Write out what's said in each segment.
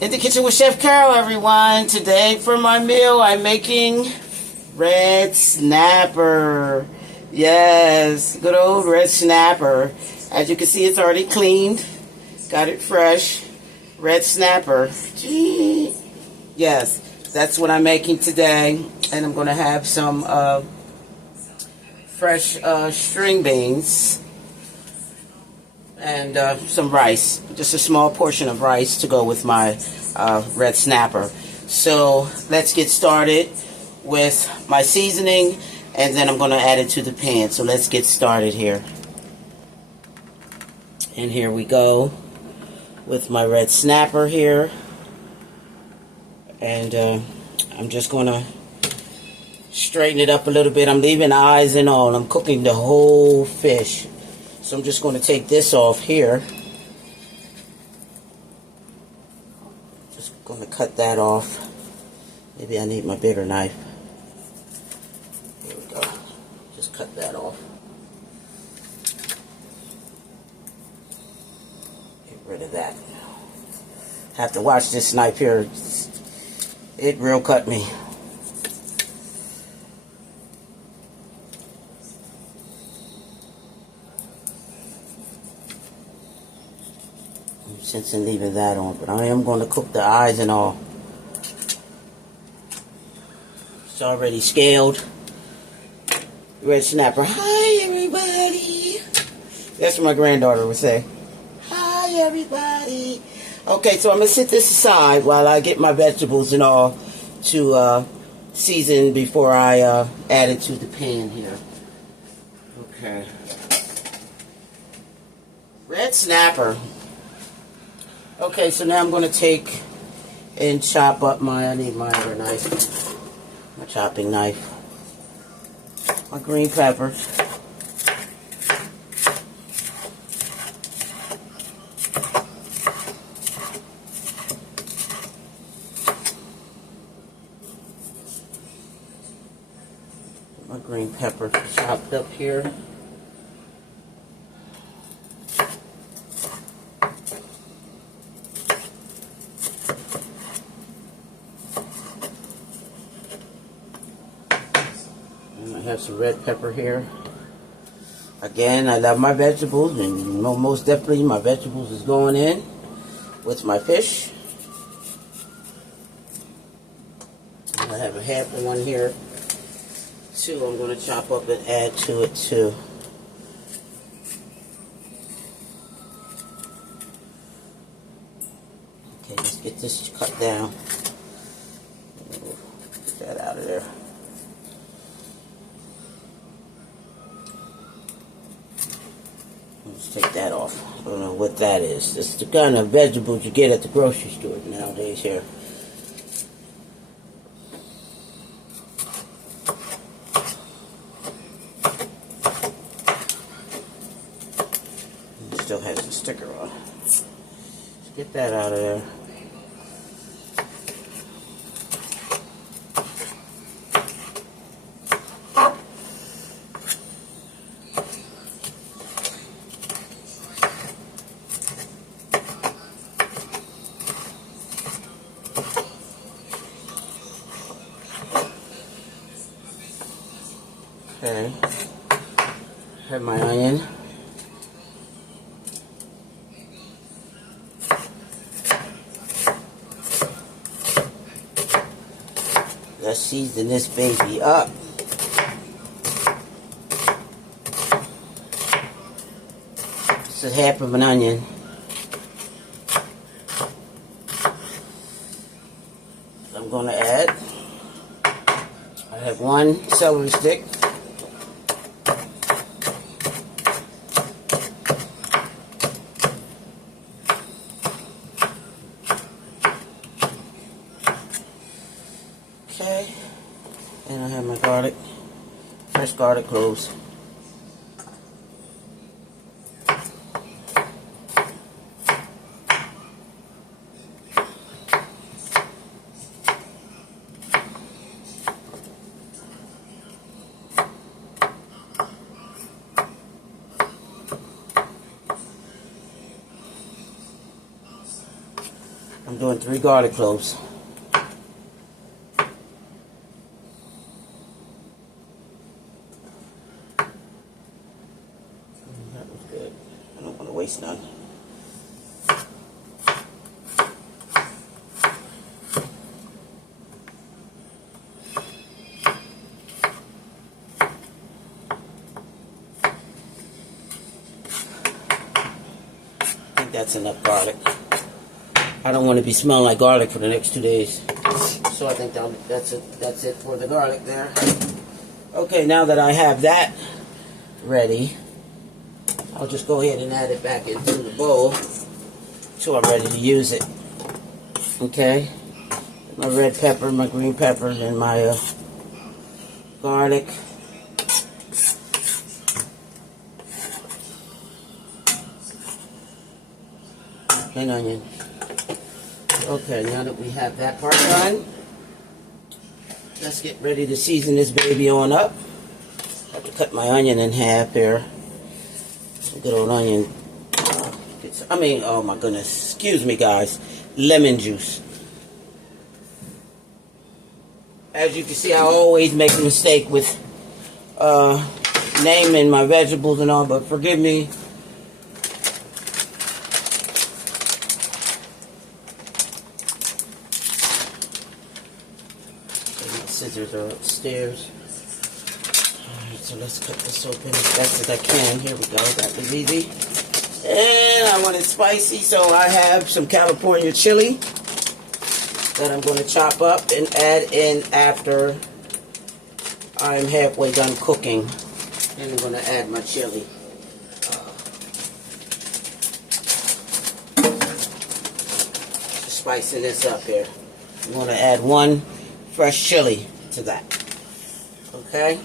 In the kitchen with Chef Carol, everyone. Today for my meal, I'm making red snapper. Yes, good old red snapper. As you can see, it's already cleaned. Got it fresh. Red snapper. Gee. Yes, that's what I'm making today. And I'm going to have some fresh string beans and some rice, just a small portion of rice to go with my red snapper. So let's get started with my seasoning, and then I'm going to add it to the pan. So let's get started here. And here we go with my red snapper here. And I'm just going to straighten it up a little bit. I'm leaving eyes and all. I'm cooking the whole fish. So I'm just going to take this off here. Just going to cut that off. Maybe I need my bigger knife. Here we go. Just cut that off. Get rid of that. Have to watch this knife here. It real cut me. Since I'm leaving that on, but I am going to cook the eyes and all. It's already scaled. Red snapper. Hi, everybody. That's what my granddaughter would say. Hi, everybody. Okay, so I'm going to sit this aside while I get my vegetables and all to season before I add it to the pan here. Okay. Red snapper. Okay, so now I'm going to take and chop up I need my other knife, my chopping knife, my green peppers, my green pepper chopped up here. I have some red pepper here. Again, I love my vegetables, and most definitely my vegetables is going in with my fish. I have a half of one here too. I'm going to chop up and add to it too. Okay, let's get this cut down. Get that out of there. Let's take that off. I don't know what that is. It's the kind of vegetables you get at the grocery store nowadays here. It still has the sticker on. Let's get that out of there. Okay, have my onion. Let's season this baby up. This is half of an onion. I'm going to add. I have one celery stick. Okay, and I have my garlic, fresh garlic cloves. I'm doing 3 garlic cloves. That was good. I don't want to waste none. I think that's enough garlic. I don't want to be smelling like garlic for the next 2 days. So I think that's it for the garlic there. Okay, now that I have that ready, I'll just go ahead and add it back into the bowl so I'm ready to use it. Okay, my red pepper, my green pepper, and my garlic. And onion. Okay, now that we have that part done, let's get ready to season this baby on up. I have to cut my onion in half here. Good old onion. Oh my goodness. Excuse me, guys. Lemon juice. As you can see, I always make a mistake with naming my vegetables and all, but forgive me. Scissors are upstairs. Alright, so let's cut this open as best as I can. Here we go. That was easy. And I want it spicy, so I have some California chili that I'm going to chop up and add in after I'm halfway done cooking. And I'm going to add my chili. Spicing this up here. I'm going to add 1 fresh chili to that. Okay?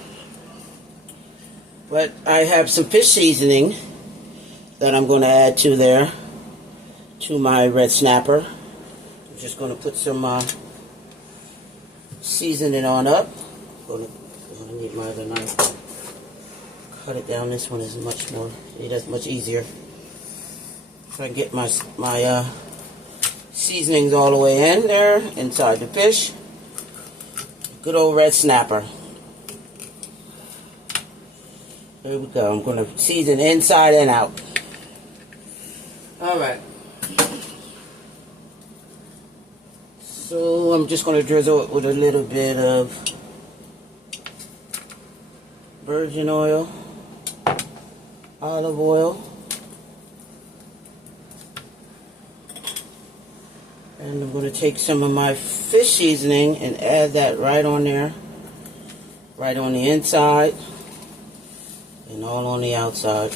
But I have some fish seasoning that I'm going to add to there, to my red snapper. I'm just going to put some seasoning on up. I'm going to need my other knife. Cut it down. This one is much more, that's much easier. If I can get my seasonings all the way in there, inside the fish. Good old red snapper. There we go. I'm going to season inside and out. Alright. So I'm just going to drizzle it with a little bit of virgin oil, olive oil, and I'm going to take some of my fish seasoning and add that right on there, right on the inside and all on the outside.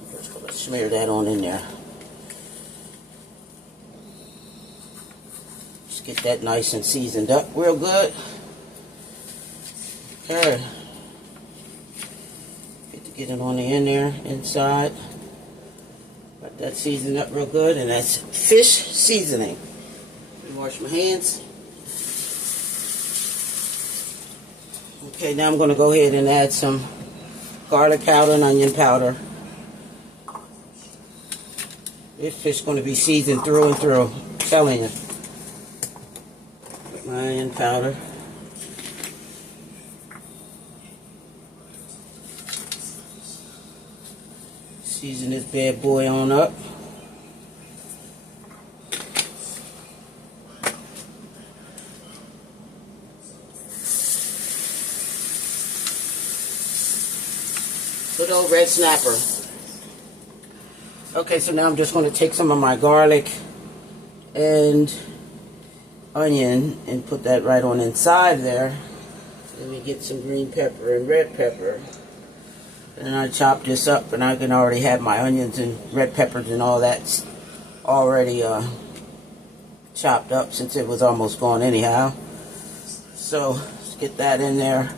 I'm just going to smear that on in there. Just get that nice and seasoned up real good. Okay. Get it on the end there, inside. Got that seasoned up real good, and that's fish seasoning. Let me wash my hands. Okay, now I'm going to go ahead and add some garlic powder and onion powder. This fish is going to be seasoned through and through. I'm telling you. Put my onion powder. Season this bad boy on up. Good old red snapper. Okay, so now I'm just going to take some of my garlic and onion and put that right on inside there. Let me get some green pepper and red pepper. And I chop this up, and I can already have my onions and red peppers and all that already chopped up since it was almost gone anyhow. So let's get that in there.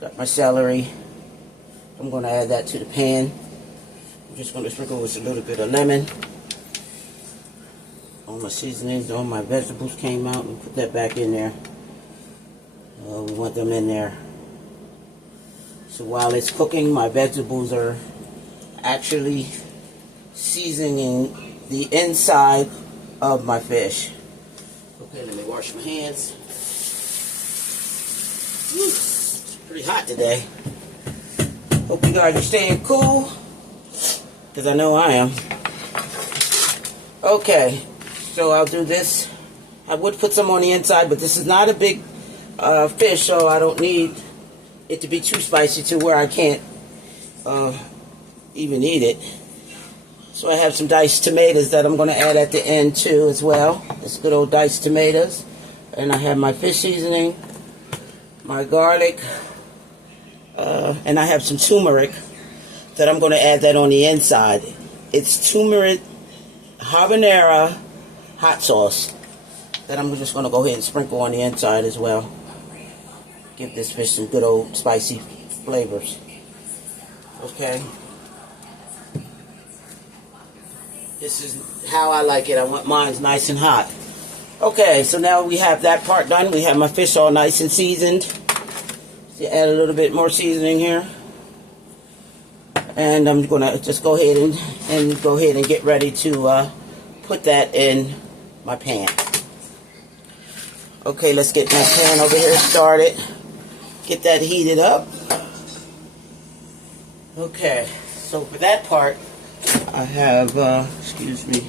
Got my celery. I'm going to add that to the pan. I'm just going to sprinkle with a little bit of lemon. All my seasonings, all my vegetables came out, and put that back in there. We want them in there. So while it's cooking, my vegetables are actually seasoning the inside of my fish. Okay, let me wash my hands. Whew, it's pretty hot today. Hope you guys are staying cool, because I know I am. Okay, so I'll do this. I would put some on the inside, but this is not a big fish, so I don't need it to be too spicy to where I can't even eat it. So I have some diced tomatoes that I'm going to add at the end too as well. It's good old diced tomatoes. And I have my fish seasoning, my garlic, and I have some turmeric that I'm going to add that on the inside. It's turmeric habanero hot sauce that I'm just going to go ahead and sprinkle on the inside as well. Give this fish some good old spicy flavors. Okay. This is how I like it. I want mine nice and hot. Okay, so now we have that part done. We have my fish all nice and seasoned. So add a little bit more seasoning here. And I'm going to just go ahead and get ready to put that in my pan. Okay, let's get my pan over here started. Get that heated up. Okay, so for that part, I have, excuse me,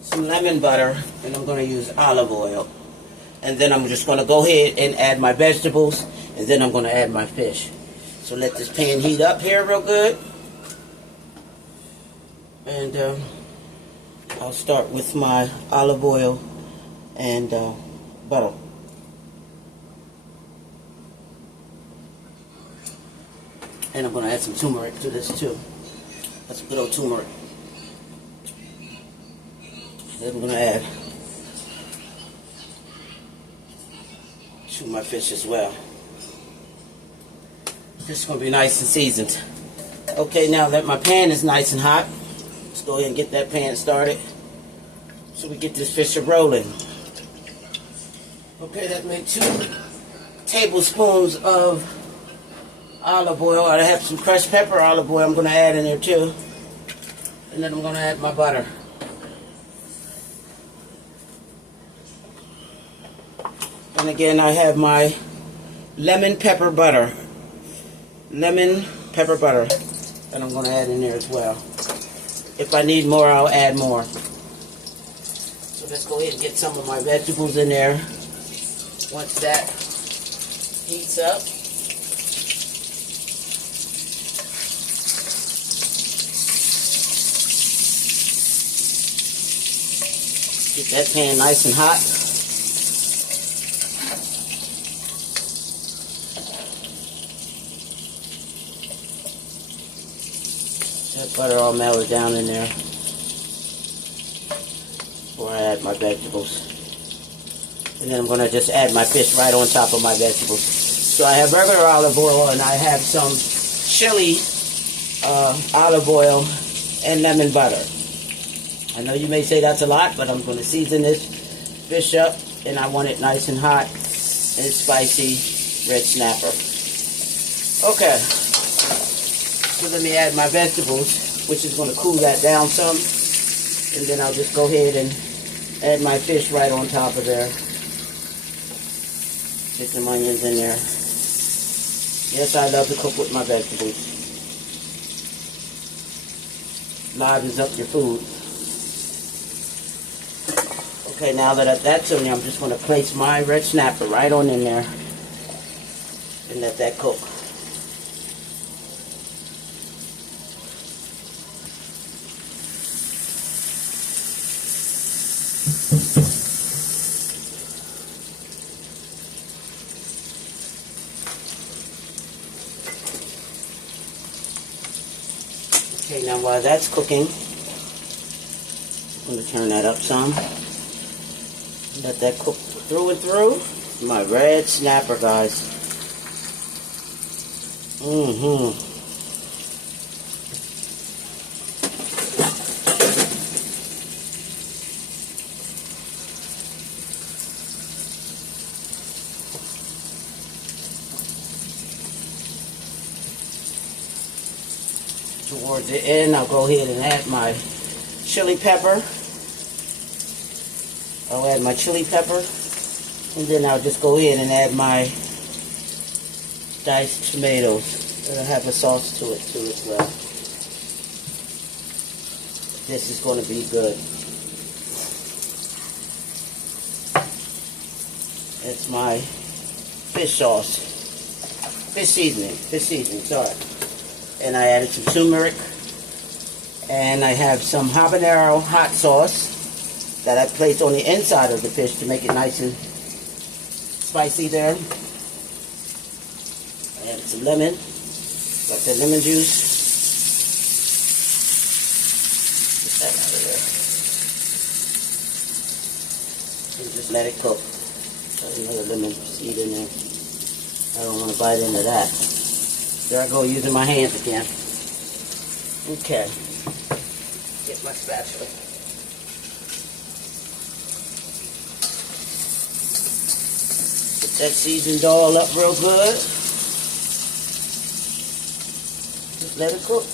some lemon butter, and I'm going to use olive oil. And then I'm just going to go ahead and add my vegetables, and then I'm going to add my fish. So let this pan heat up here real good. And I'll start with my olive oil and butter. And I'm going to add some turmeric to this too. That's some good old turmeric. Then I'm going to add to my fish as well. This is going to be nice and seasoned. Okay, now that my pan is nice and hot, let's go ahead and get that pan started so we get this fish rolling. Okay, that made 2 tablespoons of olive oil. I have some crushed pepper olive oil I'm going to add in there too. And then I'm going to add my butter. And again, I have my lemon pepper butter. Lemon pepper butter that I'm going to add in there as well. If I need more, I'll add more. So let's go ahead and get some of my vegetables in there. Once that heats up, get that pan nice and hot. That butter all melted down in there before I add my vegetables. And then I'm going to just add my fish right on top of my vegetables. So I have regular olive oil, and I have some chili olive oil and lemon butter. I know you may say that's a lot, but I'm going to season this fish up, and I want it nice and hot and spicy red snapper. Okay, so let me add my vegetables, which is going to cool that down some, and then I'll just go ahead and add my fish right on top of there. Get some onions in there. Yes, I love to cook with my vegetables. Livens up your food. Okay, now that that's in there, I'm just going to place my red snapper right on in there and let that cook. Okay, now while that's cooking, I'm going to turn that up some. Let that cook through and through. My red snapper, guys. Towards the end, I'll go ahead and add my chili pepper. I'll add my chili pepper, and then I'll just go ahead and add my diced tomatoes. It'll have a sauce to it too as well. This is going to be good. It's my fish sauce. Fish seasoning, sorry. And I added some turmeric. And I have some habanero hot sauce that I placed on the inside of the fish to make it nice and spicy there. I added some lemon. Got that lemon juice. Get that out of there. And just let it cook. Got another lemon seed in there. I don't want to bite into that. There I go, using my hands again. Okay. Get my spatula. Get that seasoned all up real good. Just let it cook.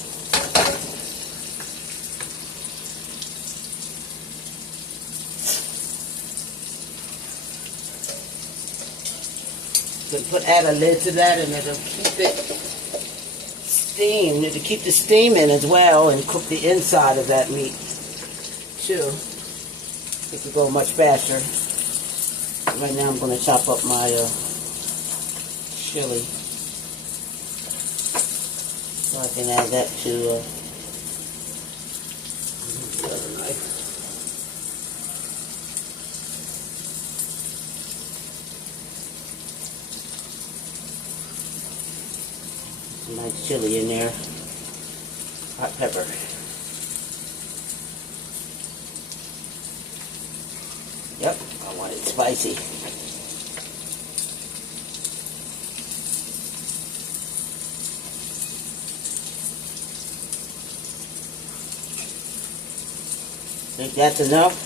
Add a lid to that, and it'll keep it steamed. It'll keep the steam in as well, and cook the inside of that meat too. It could go much faster. Right now, I'm going to chop up my chili, so I can add that to the other knife. Nice chili in there. Hot pepper. Yep, I want it spicy. Think that's enough?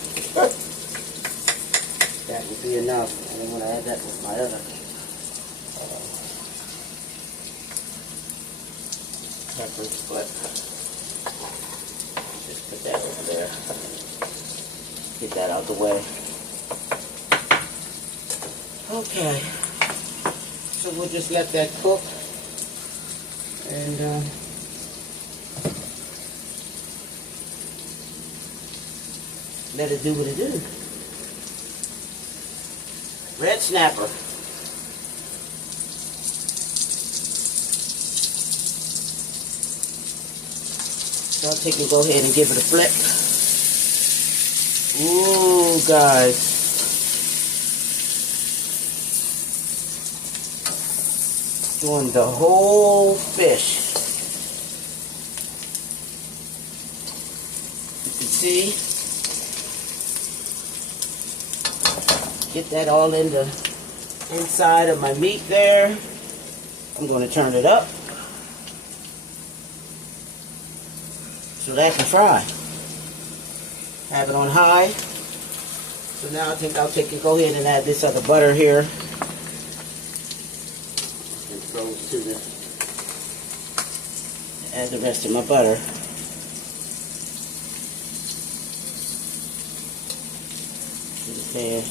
That would be enough. And I'm going to add that with my other peppers, but just put that over there. Get that out the way. Okay, so we'll just let that cook, and let it do what it do. Red snapper. So I'll take and go ahead and give it a flip. Ooh, guys. Doing the whole fish. You can see. Get that all in the inside of my meat there. I'm going to turn it up so that can fry. Have it on high. So now I think I'll take and go ahead and add this other butter here. And throw it to the, add the rest of my butter. To the pan.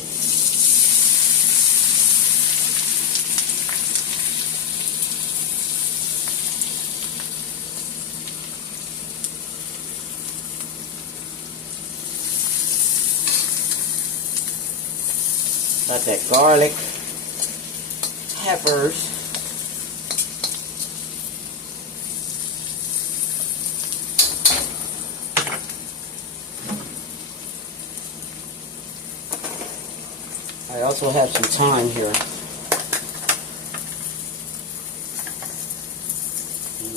Got that garlic, peppers, I also have some thyme here. I'm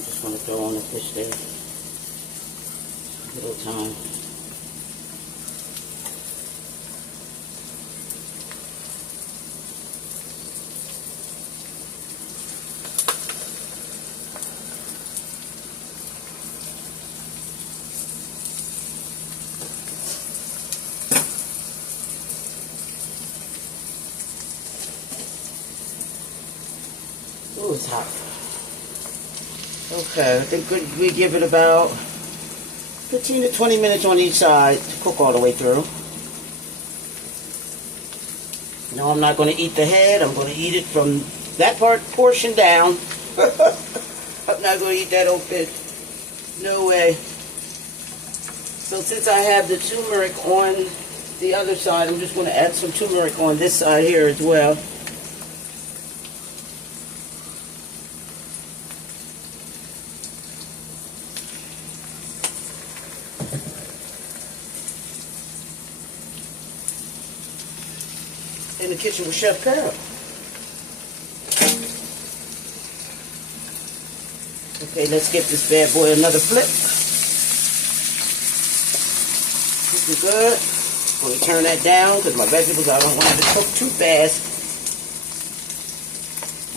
just going to throw on the fish there. A little thyme. Ooh, it's hot. Okay, I think we give it about 15 to 20 minutes on each side to cook all the way through. No, I'm not going to eat the head. I'm going to eat it from that portion down. I'm not going to eat that old fish. No way. So since I have the turmeric on the other side, I'm just going to add some turmeric on this side here as well. In the kitchen with Chef Carol. Okay, let's give this bad boy another flip. Looking good. I'm going to turn that down because my vegetables, I don't want it to cook too fast.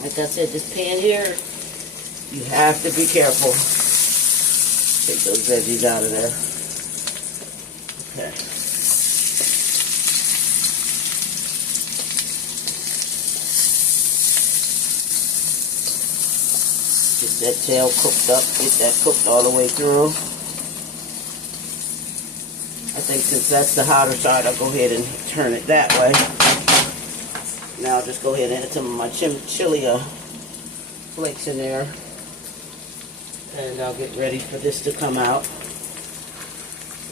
Like I said, this pan here, you have to be careful. Take those veggies out of there. Okay. Get that tail cooked up, get that cooked all the way through. I think since that's the hotter side, I'll go ahead and turn it that way. Now I'll just go ahead and add some of my chili flakes in there. And I'll get ready for this to come out.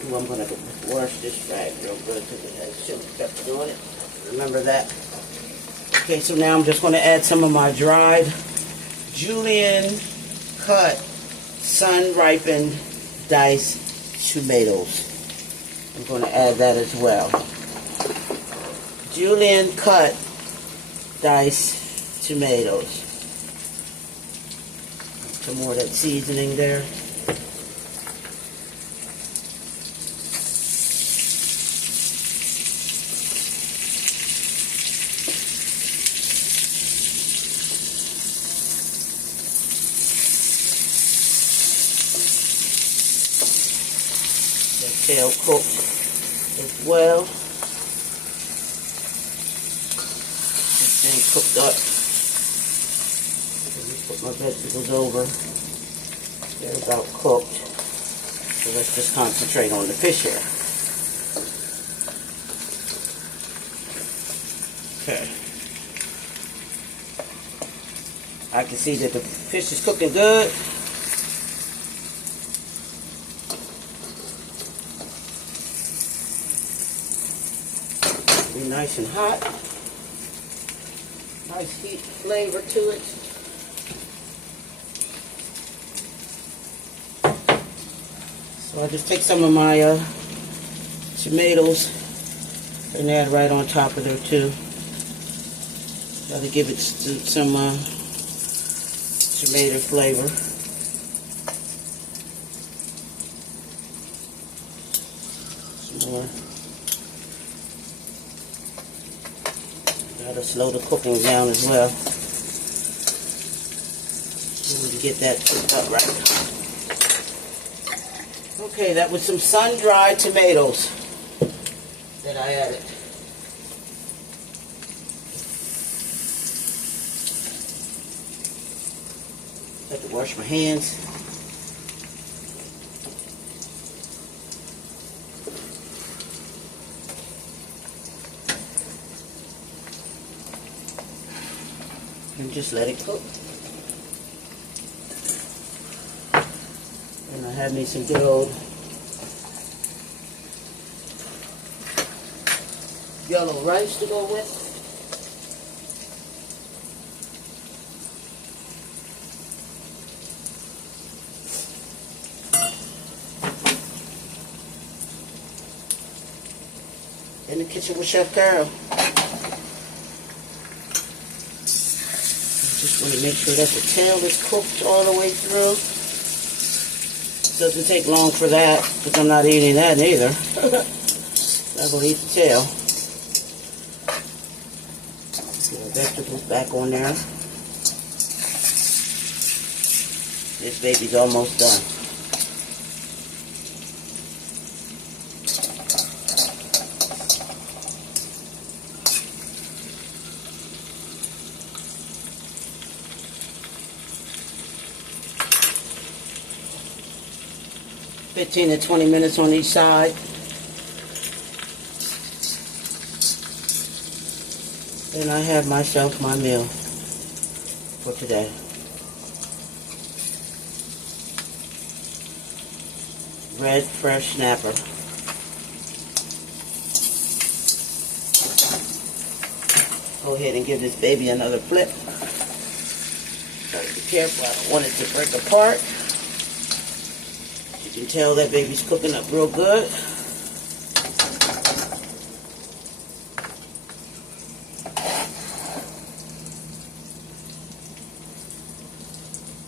Ooh, I'm going to wash this rag real good because it has chili pepper on it. Remember that. Okay, so now I'm just going to add some of my dried julienne cut, sun-ripened, diced tomatoes. I'm going to add that as well. Julienne cut, diced tomatoes. Some more of that seasoning there. Tail cooked as well. Everything cooked up. Let me put my vegetables over. They're about cooked. So let's just concentrate on the fish here. Okay. I can see that the fish is cooking good. Nice and hot. Nice heat flavor to it. So I just take some of my tomatoes and add right on top of there too. Got to give it some tomato flavor. Some more. Gotta slow the cooking down as well. To get that cooked up right. Okay, that was some sun-dried tomatoes that I added. I have to wash my hands. And just let it cook. And I have me some good old yellow rice to go with. In the kitchen with Chef Carol. Just want to make sure that the tail is cooked all the way through. Doesn't take long for that, because I'm not eating that either. I'm going to eat the tail. Get our vegetables back on there. This baby's almost done. 15 to 20 minutes on each side. And I have myself my meal for today. Red fresh snapper. Go ahead and give this baby another flip. Gotta be careful, I don't want it to break apart. You can tell that baby's cooking up real good.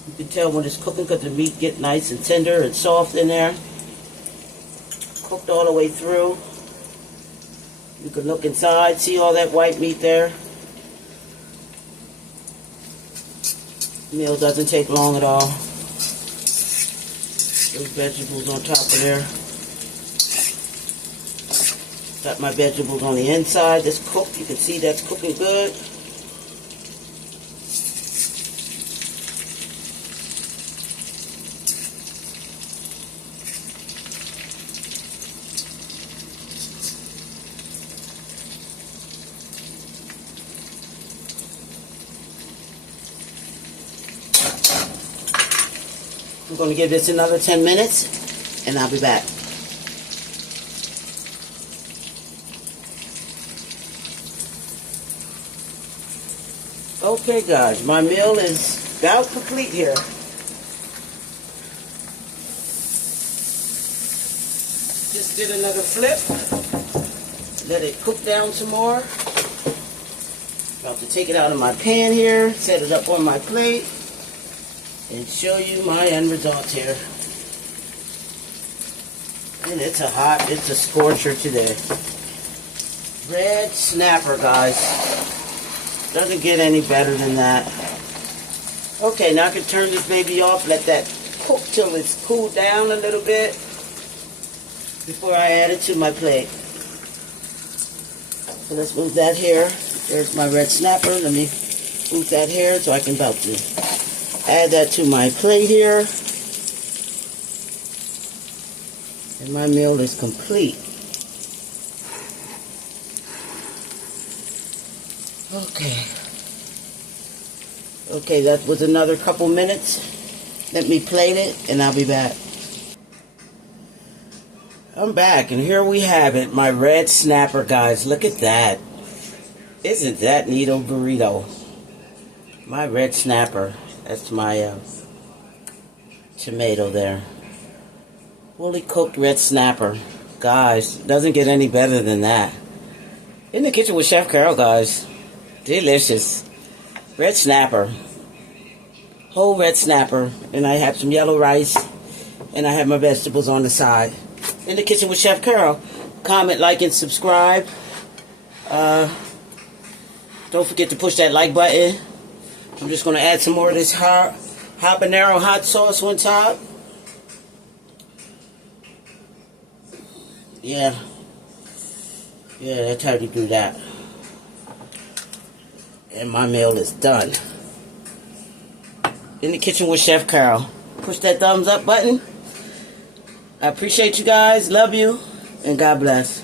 You can tell when it's cooking because the meat gets nice and tender and soft in there. Cooked all the way through. You can look inside, see all that white meat there. Meal doesn't take long at all. Those vegetables on top of there. Got my vegetables on the inside that's cooked. You can see that's cooking good. I'm going to give this another 10 minutes and I'll be back. Okay guys, my meal is about complete here. Just did another flip. Let it cook down some more. About to take it out of my pan here, set it up on my plate, and show you my end results here. And it's a scorcher today. Red snapper, guys. Doesn't get any better than that. Okay, now I can turn this baby off, let that cook till it's cooled down a little bit before I add it to my plate. So let's move that here. There's my red snapper. Let me move that here so I can about to add that to my plate here. And my meal is complete. Okay. Okay, that was another couple minutes. Let me plate it and I'll be back. I'm back and here we have it, my red snapper, guys. Look at that. Isn't that neato burrito? My red snapper. That's my tomato there. Fully cooked red snapper. Guys, doesn't get any better than that. In the kitchen with Chef Carol, guys. Delicious. Red snapper. Whole red snapper. And I have some yellow rice. And I have my vegetables on the side. In the kitchen with Chef Carol. Comment, like, and subscribe. Don't forget to push that like button. I'm just going to add some more of this habanero hot sauce on top. Yeah, that's how you do that. And my meal is done. In the kitchen with Chef Carol. Push that thumbs up button. I appreciate you guys. Love you. And God bless.